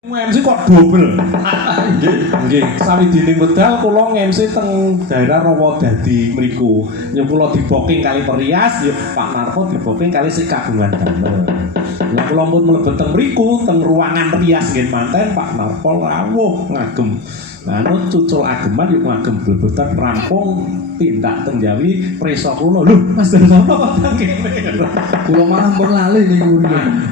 MC kok double. Nggih, sawijining wekdal kula nge-MC teng daerah Rawodadi mriku. Yen kula diboking kali Perias, ya Pak Narko diboking kali si Kagungan Damel. Lah kula pun mlebet teng mriku teng ruangan rias nggih manten Pak Narko rawuh ngagem. Nah, cucul ageman yuk ngagem blebetan rampung tindak tenjawi preso kula. Lho, Mas Darsono kok teng kene. Kula malah pun lali niku.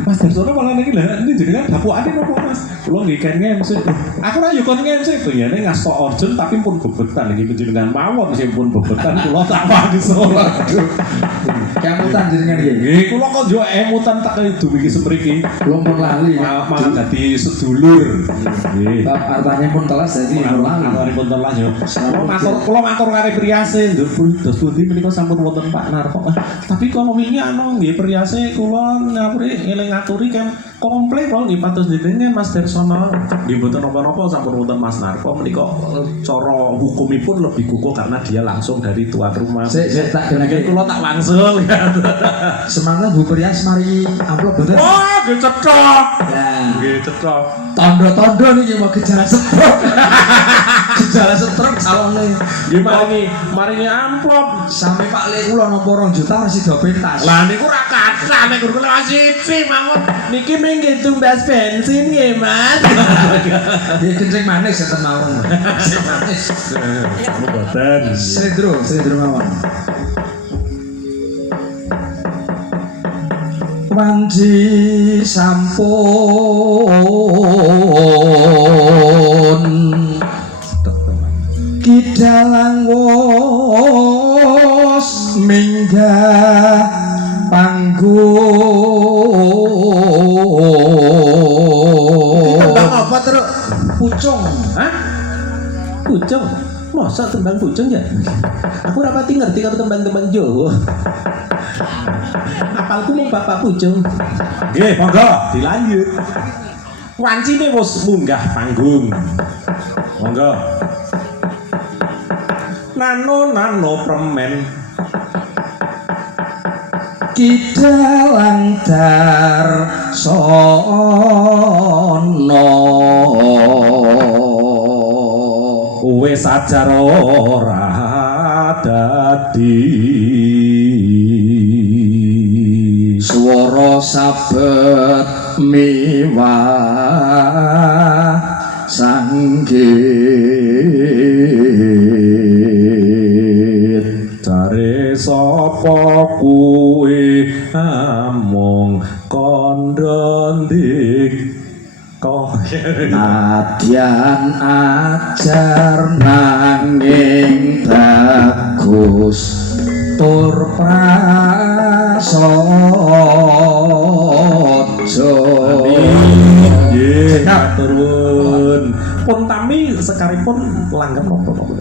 Mas Darsono malah niki lha ini jenengan dapukane napa Mas? Kula nggih kan nge-MC. Aku ra yo kon nge-MC biyane ngasto orjen tapi pun bebetan iki panjenengan mawon sing pun bebetan kula tak wani solo. Kemutan jenengan nggih. Nggih, kula kok yo emutan tak duwiki semriki. Kula pun lali. Malah dadi sedulur. Nggih. Artane pun telas dadi Artane pun telas yo. Kula matur kare Priase, dos pundi menika sampun wonten Pak Narko. Tapi kalau wingi anu nggih Priase kula ngapuri eling ngaturi kan komplek kok nggih patus jenengan Mas Darsono. Nggih mboten napa-napa sampun wonten Mas Narko menika cara hukumipun lebih kukuh karena dia langsung dari tuan rumah. Sik tak denake kula tak wangsul. Semangat Bu Prias mari amplop boten. Oh, nggih cetok. Lah, Nggih cetok. tondo-tondo niki mau gejala stroke. Gejala stroke salone. Nggih maringi amplop. Sampai Pak Le kula nampa 2 juta harus do pentas. Lah niku ra kathah nek kula lewat siji mawon. Niki mengke tumbas bensin nggih, Mas. Nggih kencing manis enten mawon. Kencing manis. Boten. Sredro mawon. Wanci sampun kidalang wos minggah panggung. Apa terus pucung? Hah? Pucung? Masa tembang pucung ya? Aku rapati ngerti karo tembang-tembang Jawa. Apalku mung bapak pucung. Nggih, monggo dilanjut. Wancine wis munggah panggung. Monggo. Nano permen Kidalang Darsono wis ajar ora dadi swara sabet miwah sanggit jare sapa kuwi amung kandha ndik nadyan ajar nanging bagus tur prasaja. Nggih, turun. Pun tami sekaripun langgam napa-napa.